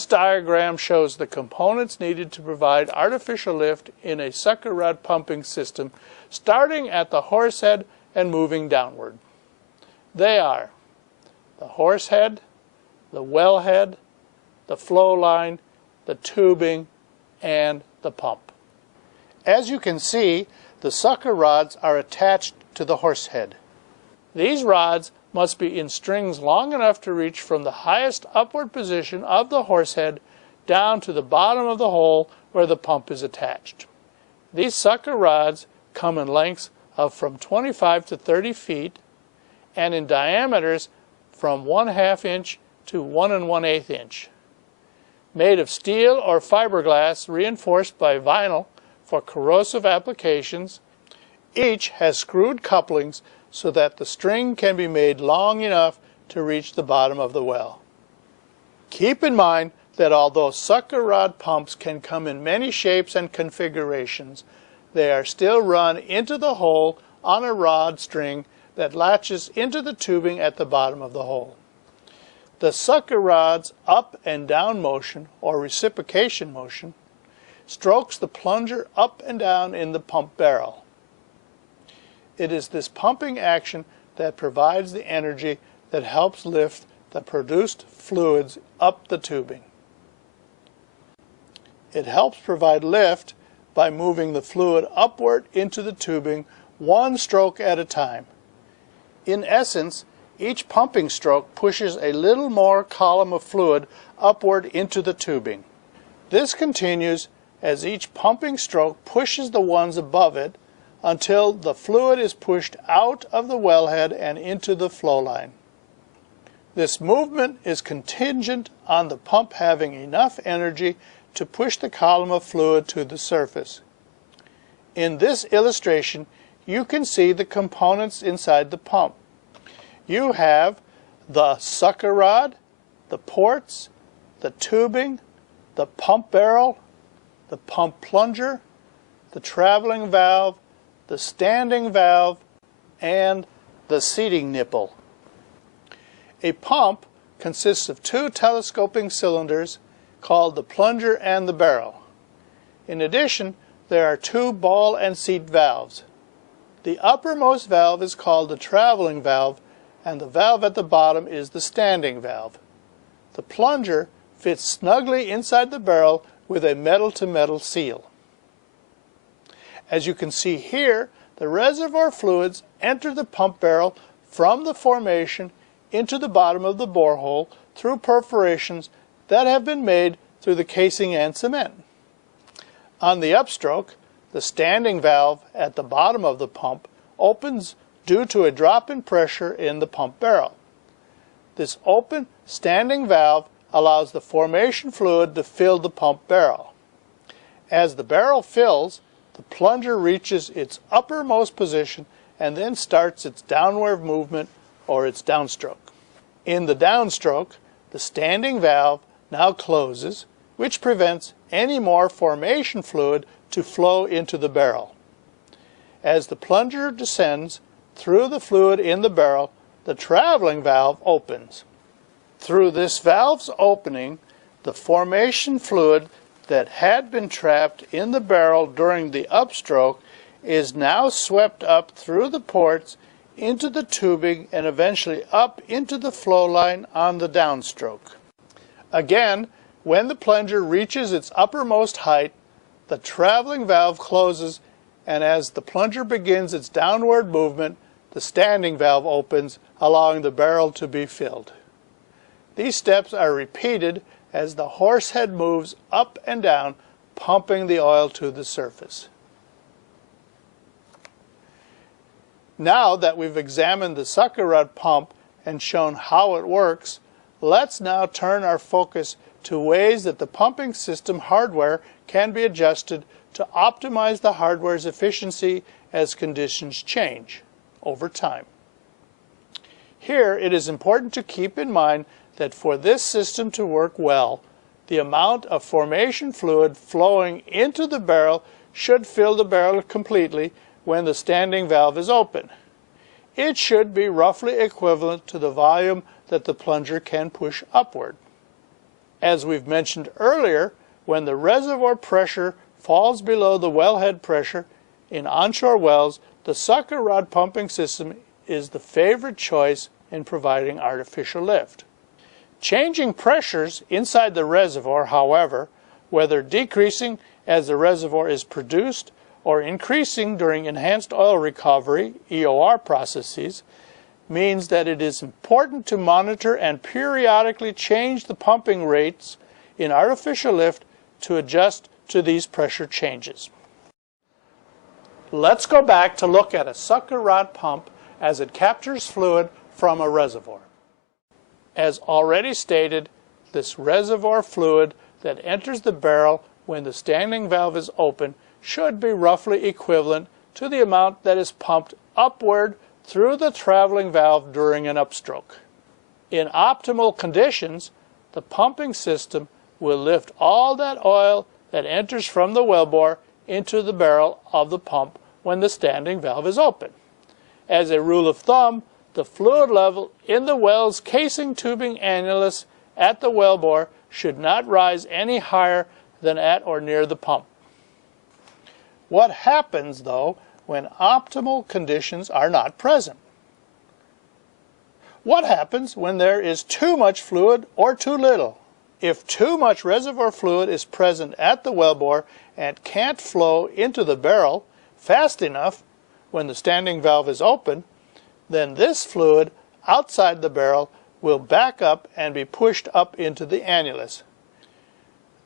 This diagram shows the components needed to provide artificial lift in a sucker rod pumping system, starting at the horse head and moving downward. They are the horse head, the well head, the flow line, the tubing, and the pump. As you can see, the sucker rods are attached to the horse head. These rods must be in strings long enough to reach from the highest upward position of the horse head down to the bottom of the hole where the pump is attached. These sucker rods come in lengths of from 25 to 30 feet and in diameters from 1/2 inch to 1 1/8 inch. Made of steel or fiberglass reinforced by vinyl for corrosive applications, each has screwed couplings so that the string can be made long enough to reach the bottom of the well. Keep in mind that although sucker rod pumps can come in many shapes and configurations, they are still run into the hole on a rod string that latches into the tubing at the bottom of the hole. The sucker rod's up and down motion, or reciprocation motion, strokes the plunger up and down in the pump barrel. It is this pumping action that provides the energy that helps lift the produced fluids up the tubing. It helps provide lift by moving the fluid upward into the tubing one stroke at a time. In essence, each pumping stroke pushes a little more column of fluid upward into the tubing. This continues as each pumping stroke pushes the ones above it until the fluid is pushed out of the wellhead and into the flow line. This movement is contingent on the pump having enough energy to push the column of fluid to the surface. In this illustration, you can see the components inside the pump. You have the sucker rod, the ports, the tubing, the pump barrel, the pump plunger, the traveling valve, the standing valve, and the seating nipple. A pump consists of two telescoping cylinders called the plunger and the barrel. In addition, there are two ball and seat valves. The uppermost valve is called the traveling valve, and the valve at the bottom is the standing valve. The plunger fits snugly inside the barrel with a metal-to-metal seal. As you can see here, the reservoir fluids enter the pump barrel from the formation into the bottom of the borehole through perforations that have been made through the casing and cement. On the upstroke, the standing valve at the bottom of the pump opens due to a drop in pressure in the pump barrel. This open standing valve allows the formation fluid to fill the pump barrel. As the barrel fills, the plunger reaches its uppermost position and then starts its downward movement or its downstroke. In the downstroke, the standing valve now closes, which prevents any more formation fluid to flow into the barrel. As the plunger descends through the fluid in the barrel, the traveling valve opens. Through this valve's opening, the formation fluid that had been trapped in the barrel during the upstroke is now swept up through the ports into the tubing and eventually up into the flow line on the downstroke. Again, when the plunger reaches its uppermost height, the traveling valve closes, and as the plunger begins its downward movement, the standing valve opens, allowing the barrel to be filled. These steps are repeated as the horse head moves up and down, pumping the oil to the surface. Now that we've examined the sucker rod pump and shown how it works, let's now turn our focus to ways that the pumping system hardware can be adjusted to optimize the hardware's efficiency as conditions change over time. Here, it is important to keep in mind that for this system to work well, the amount of formation fluid flowing into the barrel should fill the barrel completely when the standing valve is open. It should be roughly equivalent to the volume that the plunger can push upward. As we've mentioned earlier, when the reservoir pressure falls below the wellhead pressure in onshore wells, the sucker rod pumping system is the favorite choice in providing artificial lift. Changing pressures inside the reservoir, however, whether decreasing as the reservoir is produced or increasing during enhanced oil recovery (EOR) processes, means that it is important to monitor and periodically change the pumping rates in artificial lift to adjust to these pressure changes. Let's go back to look at a sucker rod pump as it captures fluid from a reservoir. As already stated, this reservoir fluid that enters the barrel when the standing valve is open should be roughly equivalent to the amount that is pumped upward through the traveling valve during an upstroke. In optimal conditions, the pumping system will lift all that oil that enters from the wellbore into the barrel of the pump when the standing valve is open. As a rule of thumb, the fluid level in the well's casing tubing annulus at the wellbore should not rise any higher than at or near the pump. What happens, though, when optimal conditions are not present? What happens when there is too much fluid or too little? If too much reservoir fluid is present at the wellbore and can't flow into the barrel fast enough when the standing valve is open, then this fluid outside the barrel will back up and be pushed up into the annulus.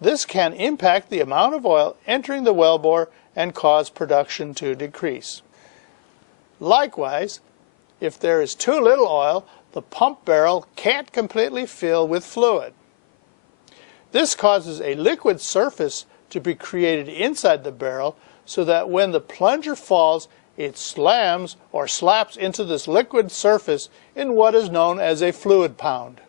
This can impact the amount of oil entering the wellbore and cause production to decrease. Likewise, if there is too little oil, the pump barrel can't completely fill with fluid. This causes a liquid surface to be created inside the barrel so that when the plunger falls, it slams or slaps into this liquid surface in what is known as a fluid pound.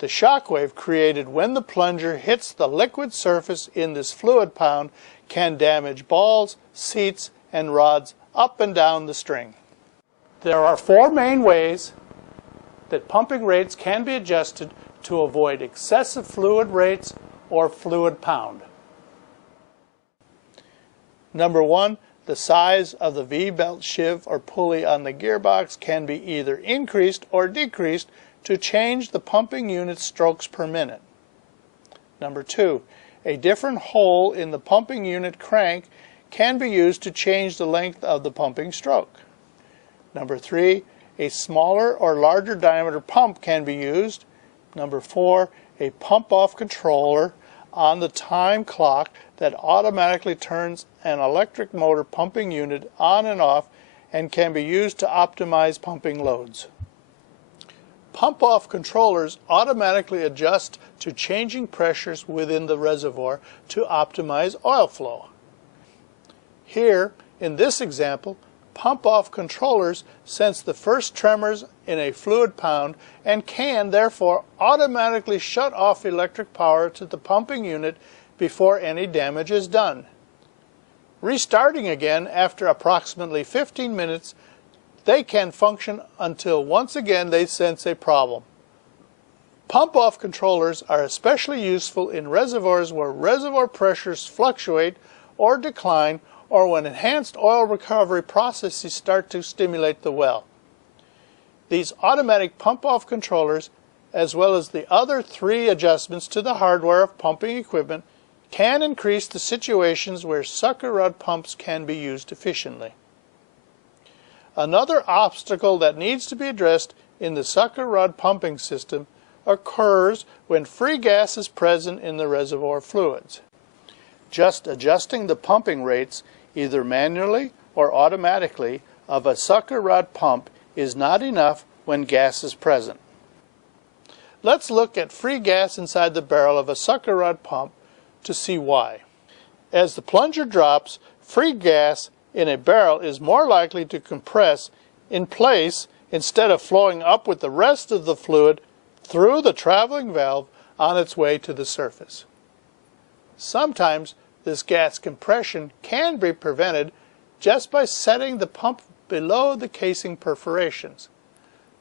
The shock wave created when the plunger hits the liquid surface in this fluid pound can damage balls, seats, and rods up and down the string. There are four main ways that pumping rates can be adjusted to avoid excessive fluid rates or fluid pound. Number one, the size of the V-belt sheave or pulley on the gearbox can be either increased or decreased to change the pumping unit's strokes per minute. Number two, a different hole in the pumping unit crank can be used to change the length of the pumping stroke. Number three, a smaller or larger diameter pump can be used. Number four, a pump-off controller on the time clock that automatically turns an electric motor pumping unit on and off and can be used to optimize pumping loads. Pump-off controllers automatically adjust to changing pressures within the reservoir to optimize oil flow. Here, in this example, pump-off controllers sense the first tremors in a fluid pound and can, therefore, automatically shut off electric power to the pumping unit before any damage is done. Restarting again after approximately 15 minutes, they can function until once again they sense a problem. Pump-off controllers are especially useful in reservoirs where reservoir pressures fluctuate or decline, or when enhanced oil recovery processes start to stimulate the well. These automatic pump-off controllers, as well as the other three adjustments to the hardware of pumping equipment, can increase the situations where sucker rod pumps can be used efficiently. Another obstacle that needs to be addressed in the sucker rod pumping system occurs when free gas is present in the reservoir fluids. Just adjusting the pumping rates, either manually or automatically, of a sucker rod pump is not enough when gas is present. Let's look at free gas inside the barrel of a sucker rod pump to see why. As the plunger drops, free gas in a barrel is more likely to compress in place instead of flowing up with the rest of the fluid through the traveling valve on its way to the surface. Sometimes this gas compression can be prevented just by setting the pump below the casing perforations.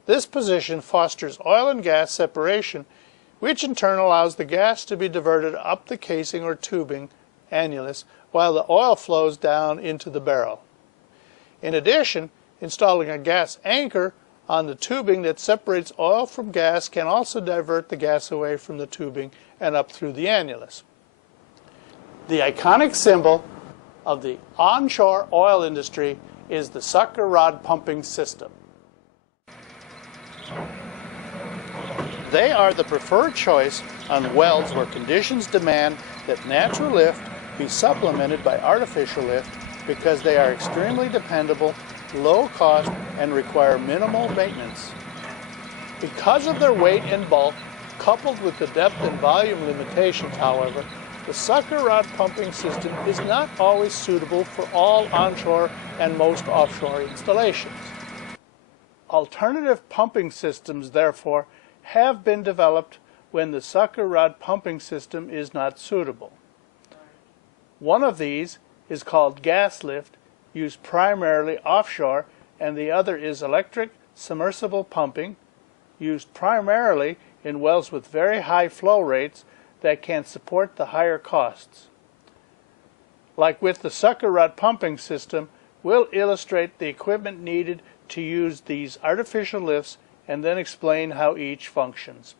This position fosters oil and gas separation which in turn allows the gas to be diverted up the casing or tubing annulus while the oil flows down into the barrel. In addition, installing a gas anchor on the tubing that separates oil from gas can also divert the gas away from the tubing and up through the annulus. The iconic symbol of the onshore oil industry is the sucker rod pumping system. They are the preferred choice on wells where conditions demand that natural lift be supplemented by artificial lift because they are extremely dependable, low cost, and require minimal maintenance. Because of their weight and bulk, coupled with the depth and volume limitations, however, the sucker rod pumping system is not always suitable for all onshore and most offshore installations. Alternative pumping systems, therefore, have been developed when the sucker rod pumping system is not suitable. One of these is called gas lift, used primarily offshore, and the other is electric submersible pumping, used primarily in wells with very high flow rates that can support the higher costs. Like with the sucker rod pumping system, we'll illustrate the equipment needed to use these artificial lifts and then explain how each functions.